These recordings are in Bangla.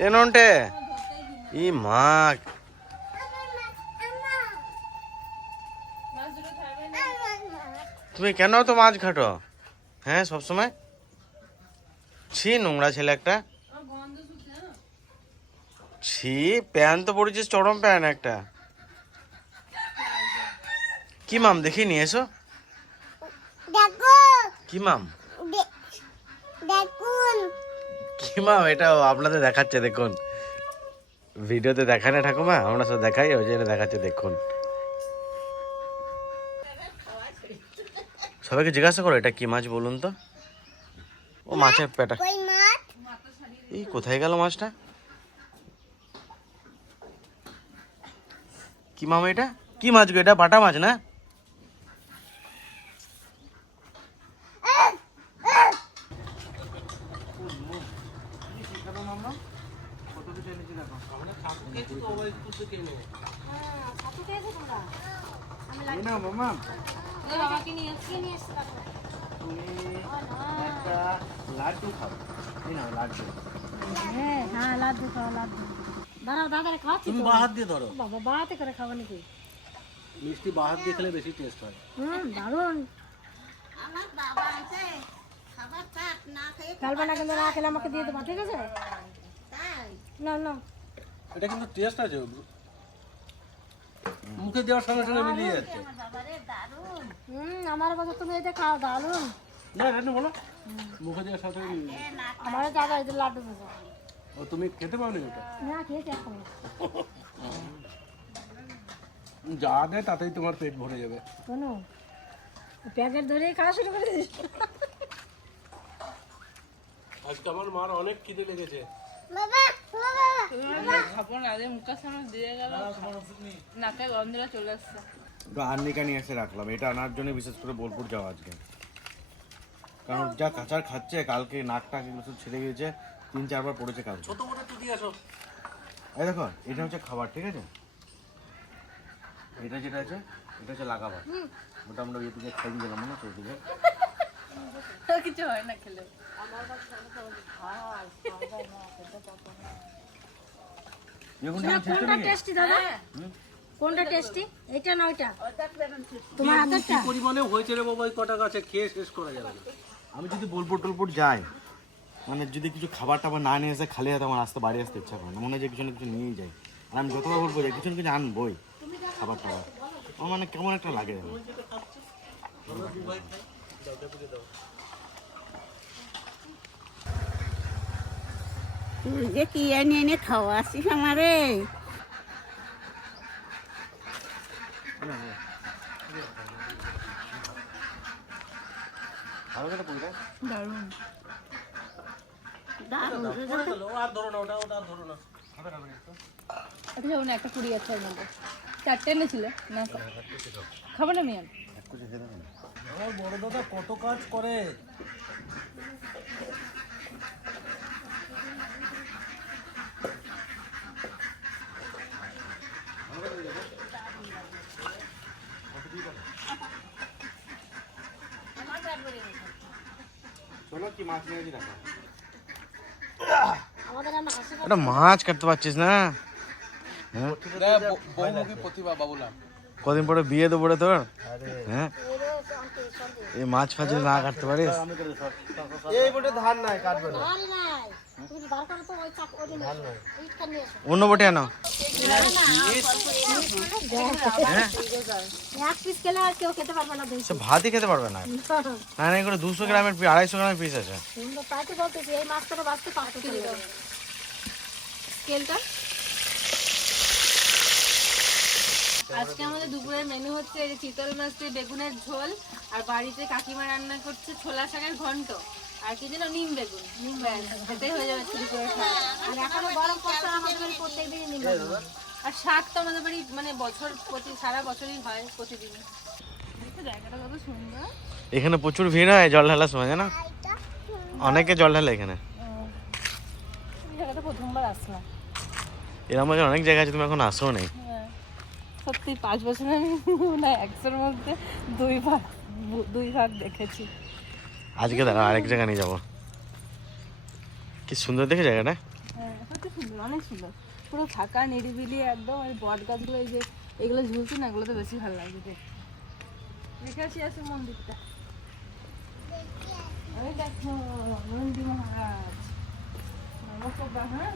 এ নন্টে ই মা, তুমি কেন তো মাছ ঘাটো? হ্যাঁ সবসময়। ছি নোংরা ছেলে একটা। ছি, প্যান তো পড়েছিস চরম প্যান একটা। কি মাম দেখি নিয়ে এসো। কি মাম? কি মাম? এটা আপনাদের দেখাচ্ছে দেখুন, ভিডিওতে দেখায় না ঠাকুমা, আমরা সব দেখাই, ওই জন্য দেখাচ্ছে দেখুন। সবাইকে জিজ্ঞাসা করো এটা কি মাছ বলুন তো। ও মাছের পেটা। এই কোথায় গেল মাছটা? কি মামা এটা কি মাছ গো? এটা বাটা মাছ না? লাড্ডু খাও, লাড্ডু। হ্যাঁ লাড্ডু খাও, লাড্ডু। দাঁড়াও দাদারে খাওয়াচ্ছি। তুমি বাহাত দিয়ে ধরো। বাবা বাহাতে করে খাবো নাকি? মিষ্টি বাহাত দিয়ে খেলে বেশি টেস্ট হয়। দারুণ। আমার বাবা আছে খাবার থাক না খেয়ে কালবা না কিন্তু না খেলে আমাকে দিয়ে দেবা, ঠিক আছে? তাই না না এটা কিন্তু টেস্ট আছে, মুখে দেওয়ার সঙ্গে সঙ্গে মিলিয়ে যাচ্ছে। আমার বাবারে দারুণ। আমার কথা তুমি এটা খাও, দারুণ। না রানু বলো, মুখে দেওয়ার সঙ্গে সঙ্গে মিলিয়ে যাচ্ছে। আমার দাদা এই যে লাড্ডু দেবো। ও তুমি খেতে পারো না এটা? না খেয়েছি এখন। যা দেয় তাতেই তোমার পেট ভরে যাবে। শোনো, প্যাকেট ধরেই খাওয়া শুরু করে দিস। আজকে আমার মার অনেক খিদে লেগেছে। বাবা খাবো না, আগে মুখের সামনে দিয়ে গেল, নাকে গন্ধটা চলে আসছে। আর্নিকা নিয়ে এসে রাখলাম, এটা আনার জন্য বিশেষ করে বোলপুর যাওয়া আজকে। কারণ যা কাঁচার খাচ্ছে, কালকে নাকটা এগুলো সব ছেড়ে গিয়েছে, 3-4 বার পড়েছে কালকে। ছোট মোটো তো দিয়ে আসো। এই দেখো এটা হচ্ছে খাবার, ঠিক আছে? এটা যেটা আছে এটা হচ্ছে লাগাবার। ওটা আমরা ইউটিউবে খাইয়ে দিলাম, মনে হচ্ছে ইউটিউবে। কিছু হয় না খেলে। কোনটা টেস্টি দাদা? কোনটা টেস্টি, এটা না ওইটা? তোমার হাতেরটা? পরিমাণে হয়েছে রে বাবা, এই কটা গাছে খেয়ে শেষ করা যাবে না। আমি যদি বোলপুর টোলপুর যাই, মানে যদি কিছু খাবার টাবার না নিয়ে এসে খালি হাতে আমার আসতে বাড়ি আসতে ইচ্ছা করে না, মনে হয় যে কিছু না কিছু নিয়েই যাই। আর আমি যতবার বলবো যে কিছু না কিছু আনবই খাবার টাবার, আমার মানে কেমন একটা লাগে। তুই যে কি এনে এনে খাওয়াছিস আমারে। দারুণ। দারুণ আর ধরো না, ওটা আর ধরো না। এটা যেমন একটা কুড়ি আছে এর মধ্যে, 4টে এনেছিলে না? খাবো না মিয়ান? আমার বড় দাদা কত কাজ করে। চলো কি মাছ নিয়ে রাখো। আমাদের রান্না হাসি। একটা মাছ কাটতে পারছিস না? বহুমুখী প্রতিভা বাবুলাল। কদিন পরে বিয়ে দেবো রে তোর। হ্যাঁ এই মাছ ফাছ যদি না কাটতে পারিস। এই বটে ধান নাই, কাটবে না। ভালো নাই, তুমি বার করো তো ওই চাক ওই না ইটটা নিয়ে এসো। অন্য বটে আনো। এক পিস খেলে আর কেউ খেতে পারবে না। সে ভাতই খেতে পারবে না। না না করে 200 গ্রামের 250 গ্রামের পিস আছে। সুন্দর, তাই তো বলতেছি এই মাছটা বাঁচতে পারতো। স্কেলটা। আজকে আমাদের দুপুরের মেনু হচ্ছে এই যে চিতল মাছ দিয়ে বেগুনের ঝোল, আর বাড়িতে কাকিমা রান্না করছে ছোলা শাকের ঘন্ট, আর কি যেন নিম বেগুন। এটাই হয়ে যাবে দুপুরের খাওয়া। আর এখনো গরম পড়ছে, আমাদের বাড়ি প্রত্যেকদিনই নিম বেগুন। আর শাক তো আমাদের বাড়ি মানে বছর প্রতি সারা বছরই হয়, প্রতিদিনই। জায়গাটা কত সুন্দর। এখানে প্রচুর ভিড় হয় জল ঢালার সময়, জানো? অনেকে জল ঢালে এখানে। জায়গাটা প্রথমবার আসলাম। এরকম অনেক জায়গা আছে, তুমি এখন আসো নেই। সত্যি 5 বছরে আমি না 100-এর মধ্যে 2 ভাগ দেখেছি। আজকে দাঁড়া আরেক জায়গা নিয়ে যাবো। কি সুন্দর দেখে জায়গাটা। কত সুন্দর, অনেক সুন্দর, পুরো ফাঁকা নিরিবিলি একদম। আর বট গাছগুলো এই যে এগুলো ঝুলছে না, এগুলো তো বেশি ভালো লাগছে দেখতে। দেখে আসি আছে মন্দিরটা। ওই দেখো নন্দী মহারাজ, নমস্কার। হ্যাঁ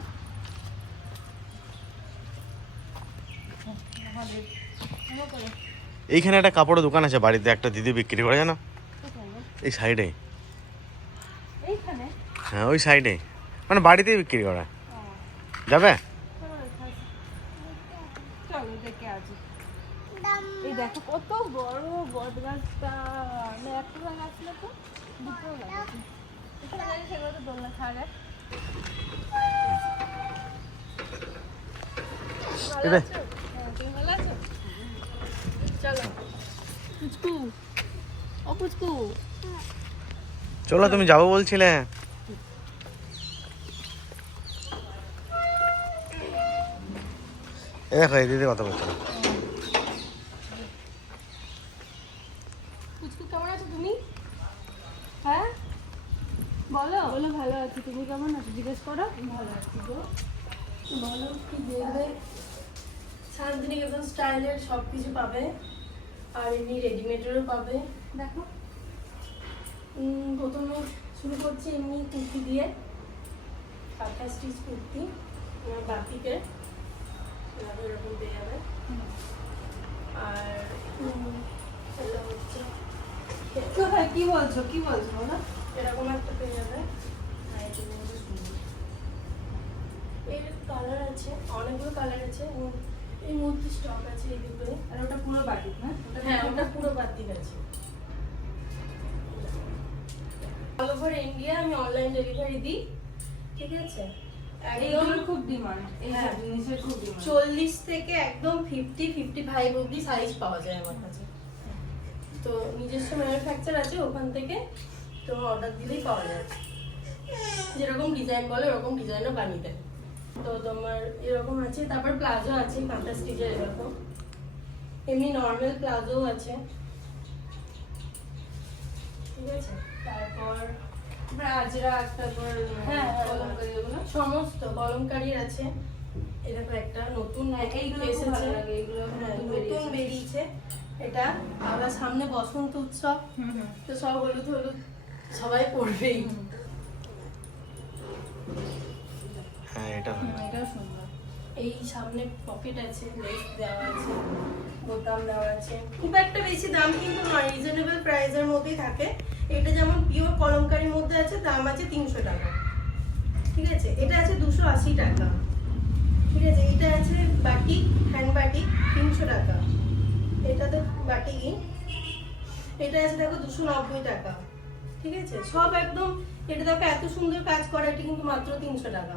এইখানে একটা কাপড়ের দোকান আছে বাড়িতে, একটা দিদি বিক্রি করে জানো, এই সাইডে। এইখানে হ্যাঁ ওই সাইডে, মানে বাড়িতেই বিক্রি করে। যাবে? চলো দেখে আসি। এই দেখো কত বড় বট গাছটা, মানে একটা গাছ না তো দুটো গাছ আছে। এখানে জানি সেগুলো তো দোলনা ছাড়ে। ভালো এটাই। আছো? হ্যাঁ, তুমি ভালো আছো? চলো পুচকু, ও পুচকু। চলো, তুমি যাবো বলছিলে। এ দেখো এই দিদি কথা বলছিল। পুচকু কেমন আছো তুমি? হ্যাঁ বলো। বলো ভালো আছি, তুমি কেমন আছো জিজ্ঞেস করো। ভালো আছি গো। বলো কি দেখবে? শান্তিনিকেতন স্টাইলের সব কিছু পাবে, আর এমনি রেডিমেডেরও পাবে। দেখো প্রথমে শুরু করছি এমনি কুর্তি দিয়ে, কাঁথা স্টিচ কুর্তি, বাতিকে এরকম পেয়ে যাবে। আর এটা হচ্ছে কোথায় কি বলছো, কি বলছো বলো। এরকম একটা পেয়ে যাবে। এর কালার আছে, অনেকগুলো কালার আছে, এবং এই মুহূর্তে স্টক আছে এই দুটোই। আর ওটা পুরো বাটিক না? হ্যাঁ ওটা পুরো বাতিক আছে। অল ওভার ইন্ডিয়া আমি অনলাইন ডেলিভারি দিই, ঠিক আছে? একদম এইগুলোর খুব ডিমান্ড, এই হ্যাঁ। সব জিনিসের খুব ডিমান্ড। 40 থেকে একদম 50-55 অবধি সাইজ পাওয়া যায় আমার কাছে। তো নিজস্ব ম্যানুফ্যাকচার আছে, ওখান থেকে তোমার অর্ডার দিলেই পাওয়া যায়। যেরকম ডিজাইন বলে ওরকম ডিজাইনও বানিয়ে দেয়। তো তোমার এরকম আছে, তারপর প্লাজো আছে কাঁথা স্টিচের এরকম, এমনি নর্মাল প্লাজো আছে, ঠিক আছে? তারপর আজরা তারপর হ্যাঁ কলমকারী এগুলো। সমস্ত কলমকারীর আছে। এরকম একটা নতুন এইগুলো খুব এসেছে, ভালো লাগে, এগুলো হ্যাঁ, নতুন নতুন বেরিয়েছে এটা। আবার সামনে বসন্ত উৎসব, তো সব হলুদ হলুদ সবাই পড়বেই। হ্যাঁ এটা ভালো। এটাও সুন্দর। এই সামনে পকেট আছে, লেস দেওয়া আছে, বোতাম দেওয়া আছে। খুব একটা বেশি দাম কিন্তু নয়, রিজনেবল প্রাইসের মধ্যেই থাকে। এটা যেমন পিওর কলমকারীর মধ্যে আছে, দাম আছে 300 টাকা, ঠিক আছে? এটা আছে 280 টাকা, ঠিক আছে? এটা আছে বাটিক, হ্যান্ড বাটিক 300 টাকা। এটাতে বাটিকই, এটা আছে দেখো 290 টাকা, ঠিক আছে? সব একদম, এটা দেখো এত সুন্দর কাজ করা, এটা কিন্তু মাত্র 300 টাকা।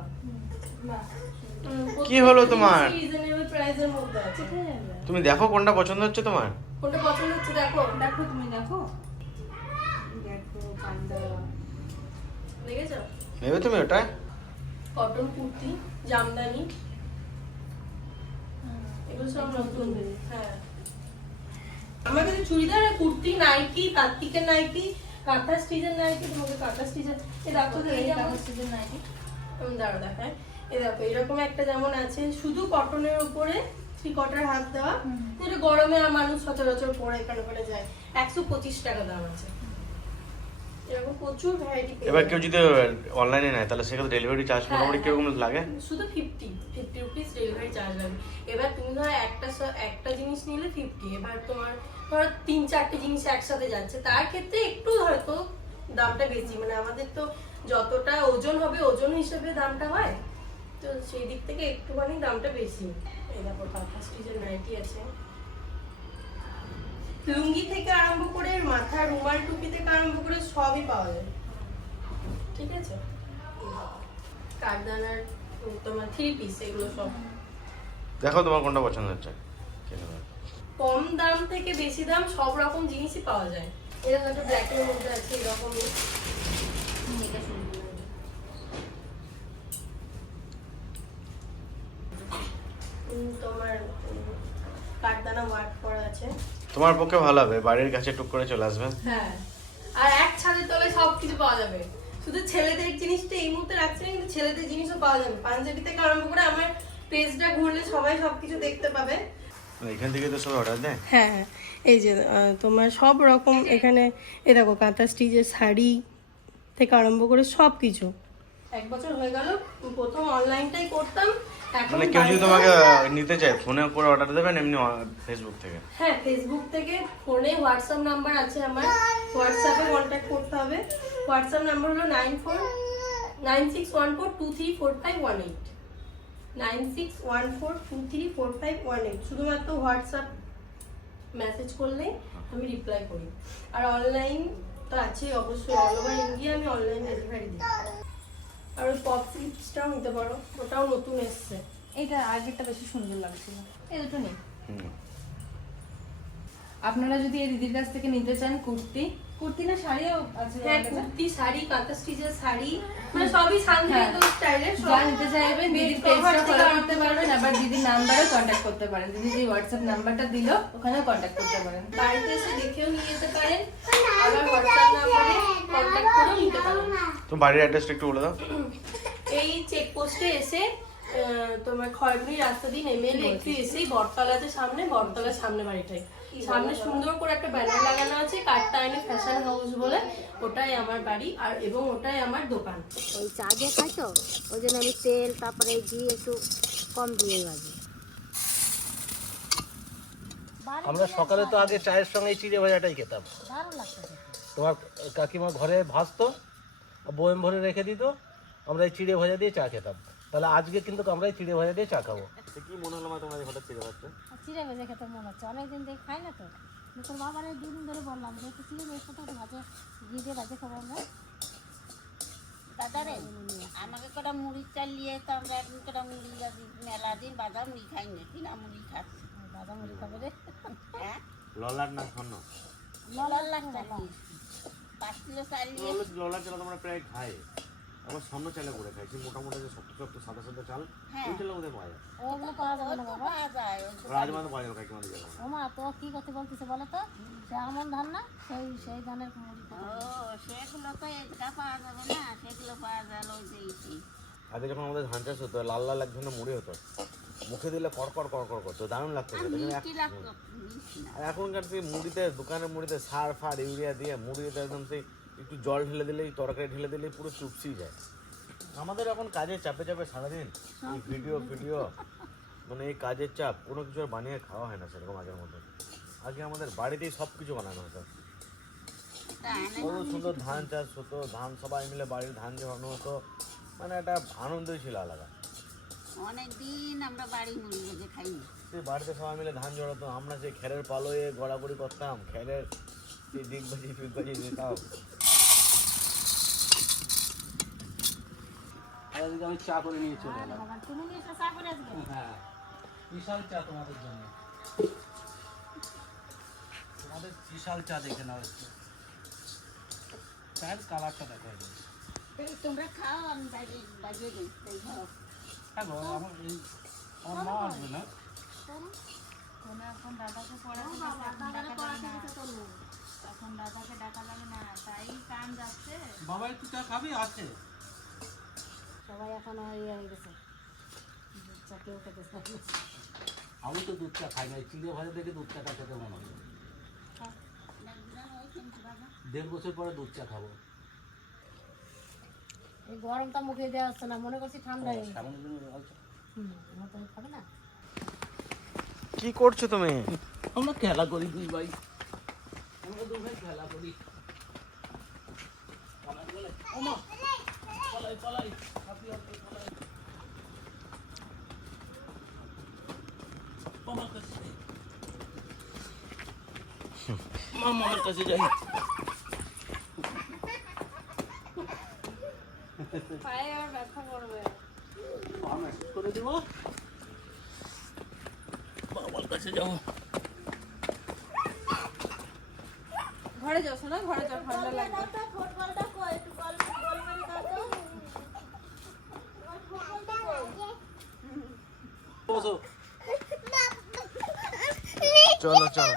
বাহ, কি হলো তোমার? রিজনেবল প্রাইসের মধ্যে আছে। তুমি দেখো কোনটা পছন্দ হচ্ছে তোমার। কোনটা পছন্দ হচ্ছে দেখো, দেখো তুমি দেখো, দেখো পান্ডা। দেখেছো? নেবে তুমি ওটা? কটন কুর্তি, জামদানি, এগুলো সব নতুন। হ্যাঁ আমার কাছে চুড়িদার আর কুর্তি, নাইটি, কার্তিকের নাইটি, কাঁথা স্টিচের নাইটি, তোমাকে কাঁথা স্টিচের এই দেখো এই যেমন নাইটি। দাঁড়া দেখায়। এই দেখো এরকম একটা যেমন আছে শুধু কটনের উপরে 3 কোয়ার্টার হাত দেওয়া, যেটা গরমে আর মানুষ সচরাচর পরে এখানে ওখানে যায়, 125 টাকা দাম আছে। এরকম প্রচুর ভ্যারাইটি। এবার কেউ যদি অনলাইনে নেয় তাহলে সেক্ষেত্রে ডেলিভারি চার্জ মোটামুটি কিরকম লাগে? শুধু 50 রুপিস ডেলিভারি চার্জ লাগবে। এবার তুমি ধরো একটা জিনিস নিলে 50, এবার তোমার ধরো 3-4টে জিনিস একসাথে যাচ্ছে, তার ক্ষেত্রে একটু হয়তো দামটা বেশি। মানে আমাদের তো যতটা ওজন হবে ওজন হিসেবে দামটা হয়, তো সেই দিক থেকে একটুখানি দামটা বেশি। এই দেখো কাঁথা স্টিচের নাইটি আছে, লুঙ্গি থেকে আরম্ভ করে মাথার রুমাল টুপি থেকে আরম্ভ করে সবই পাওয়া যায়, ঠিক আছে? কারদানার তোমার 3 পিস, এগুলো সব দেখো তোমার কোনটা পছন্দ হচ্ছে কিনে নাও। কম দাম থেকে বেশি দাম সব রকম জিনিসই পাওয়া যায়। এরকম একটা ব্ল্যাকের মধ্যে আছে এরকম, এটা সুন্দর। তোমার কারদানা ওয়ার্ক করা আছে। তোমার পক্ষে ভালো হবে, বাড়ির কাছে টুক করে চলে আসবে। হ্যাঁ, আর এক ছাদের তলায় সব কিছু পাওয়া যাবে। শুধু ছেলেদের জিনিসটা এই মুহূর্তে রাখছি না, কিন্তু ছেলেদের জিনিসও পাওয়া যাবে। পাঞ্জাবি থেকে আরম্ভ করে আমার পেজটা ঘুরলে সবাই সবকিছু দেখতে পাবে। এখান থেকে তো সব অর্ডার দেয়। হ্যাঁ হ্যাঁ, এই যে তোমার সব রকম এখানে এই দেখো কাঁথা স্টিচের শাড়ি থেকে আরম্ভ করে সব কিছু। 1 বছর হয়ে গেল প্রথম অনলাইনটাই করতাম, এখন মানে কেউ যদি তোমাকে নিতে চায় ফোনে করে অর্ডার দেবেন এমনি ফেসবুক থেকে? হ্যাঁ, ফেসবুক থেকে, ফোনে হোয়াটসঅ্যাপ নাম্বার আছে আমার, হোয়াটসঅ্যাপে কন্ট্যাক্ট করতে হবে। হোয়াটসঅ্যাপ নাম্বার হলো 9614234518, 9614234518। শুধুমাত্র হোয়াটসঅ্যাপ মেসেজ করলে আমি রিপ্লাই করি। আর অনলাইন তো আছেই অবশ্যই, অল ওভার ইন্ডিয়া আমি অনলাইন ডেলিভারি দিই। আর ওই পপ স্লিপসটাও নিতে পারো, ওটাও নতুন এসছে। এটা আগেরটা বেশি সুন্দর লাগছিল, এই দুটো নেই। হুম। আপনারা যদি এই দিদির কাছ থেকে নিতে চান কুর্তি না শাড়িও আছে, হ্যাঁ, কুর্তি, শাড়ি, কাঁথা স্টিচের শাড়ি, মানে সবই শান্তিনিকেতন স্টাইলের। যা নিতে চাইবেন দিদির পেজটা ফলো করতে পারবেন, আবার দিদির নাম্বারেও কন্ট্যাক্ট করতে পারেন। দিদি যে হোয়াটসঅ্যাপ নাম্বারটা দিল ওখানেও কন্ট্যাক্ট করতে পারেন। বাড়িতে এসে দেখেও নিয়ে যেতে পারেন, আবার হোয়াটসঅ্যাপ নাম্বারে কন্ট্যাক্ট করেও নিতে পারেন। তো বাড়ির অ্যাড্রেসটা একটু বলে দাও। এই চেকপোস্টে এসে তোমার খড়গুড়ি রাস্তা দিয়ে নেমে এলে একটু এসেই বটতলাতে সামনে, বটতলার সামনে বাড়িটাই, সামনে সুন্দর করে একটা ব্যানার লাগানো আছে কাঠটায়নি ফ্যাশন হাউস বলে, ওটাই আমার বাড়ি আর এবং ওটাই আমার দোকান। ওই চা দিয়ে খাই তো, ওই জন্য আমি তেল তারপরে ঘি একটু কম দিয়ে ভাজি। আমরা সকালে তো আগে চায়ের সঙ্গে চিড়ে ভাজাটাই খেতাম। দারুণ লাগতো। তোমার কাকিমা ঘরে ভাজতো, বয়েম ভরে রেখে দিত, আমরা এই চিড়ে ভাজা দিয়ে চা খেতাম। তাহলে আজকে কিন্তু আমরা এই চিড়ে ভাজা দিয়ে চা খাবো। কি মনে হলো তোমার হঠাৎ চিড়ে ভাজতে? চিড়ে ভেজে খেতে মনে হচ্ছে, অনেকদিন থেকে খাই না তো। তোর বাবার 2 দিন ধরে বললাম যে একটু চিড়ে ভেজে তো ভাজে, ঘি দিয়ে ভাজে খাবো আমরা। দাদা রে, আমাকে কটা মুড়ির চাল নিয়ে তো আমরা একদিন কটা মুড়ি মেলা দিন বাজার মুড়ি খাই না, কিনা মুড়ি খাচ্ছি। ভাজা মুড়ি খাবে রে। হ্যাঁ, ললার না স্বর্ণ? ললার লাগছে 5 কিলো চাল নিয়ে ললার চাল তোমরা প্রায় খাই, আবার স্বর্ণ চালে করে খাই, সেই মোটামুটি যে শক্ত শক্ত সাদা সাদা চাল, ওই চালের মধ্যে পাওয়া যায়। ওগুলো পাওয়া যাবে না বাবা। পাওয়া যায়। রাজমা তো পাওয়া যাবে, কাকিমা দিয়ে যাবে। ও মা, তো কি কথা বলতেছে বলো তো? সে আমন ধান না, সেই ধানের মুড়ি ও, সেগুলো তো এটা পাওয়া যাবে না, সেগুলো পাওয়া যায় ওই যে ইটি। আগে যখন আমাদের ধান চাষ হতো লাল লাল এক ধরনের মুড়ি হতো, মুখে দিলে কড়কড় কড়কড় করতো, দারুণ লাগতো খেতে। কিন্তু মিষ্টি লাগতো, মিষ্টি না। আর এখনকার সেই মুড়িতে, দোকানের মুড়িতে সার ফার ইউরিয়া দিয়ে মুড়িতে একদম সেই একটু জল ঢেলে দিলেই, তরকারি ঢেলে দিলেই পুরো চুপসি যায়। আমাদের এখন কাজের চাপে চাপে সারাদিন এই ভিডিও মানে এই কাজের চাপ, কোনো কিছু আর বানিয়ে খাওয়া হয় না সেরকম আগের মতো। আগে আমাদের বাড়িতেই সব কিছু বানানো হতো, কত সুন্দর ধান চাষ হতো, ধান সবাই মিলে বাড়ির ধান ঝরানো হতো, মানে একটা আনন্দই ছিল আলাদা। অনেকদিন আমরা বাড়ি মুড়ি ভেজে খাইনি। সেই বাড়িতে সবাই মিলে ধান ঝরাতো, আমরা সেই খেরের পালোয়ে গড়াগড়ি করতাম, খেরের সেই ডিগবাজি ফিগবাজি দিতাম। আর আজকে আমি চা করে নিয়ে চলে এলাম। বাবা, তুমি নিয়ে এসে চা করে আসবে। হ্যাঁ, বিশাল চা তোমাদের জন্য। তোমাদের বিশাল চা দেখে নেওয়া হচ্ছে। চায়ের কালারটা দেখো। তোমরা খাও, আমি বাজিয়ে দিই, তাই খাও। হ্যাঁ গো, আমার মা আসবে না। কোনো এখন দাদাকে পড়াতে তখন দাদাকে ডাকা যাবে না, তাই কান যাচ্ছে। বাবা একটু চা খাবি? আছে। সবাই এখন ইয়ে হয়ে গেছে, চা কেউ খেতে চায় না। আমি তো দুধ চা খাই না, চিড়ে ভাজা দেখে দুধ চাটা খেতে মনে হয়। 1.5 বছর পরে দুধ চা খাবো। এই গরমটা মুখে দেওয়া হচ্ছে না, মনে করছি ঠান্ডা হয়ে গেছে। সামনের দিন লাল চা। আমার তো খাবে না। কি করছো তুমি? আমরা খেলা করি দুই ভাই, আমরা দুই ভাই খেলা করি। ওমা, পালাই পালাই, হাতি হাতি পালাই। মামার কাছে যাই, মামার কাছে যাই। পায়ে আর ব্যথা করবে। মেসেজ করে দেবো, মামার কাছে যাবো। ঘরে যাও শোনা, ঘরে যাও, ঠান্ডা লাগবে। ফুটবলটা কই, একটু বল মেরে দাও তো। বসো। চলো চলো।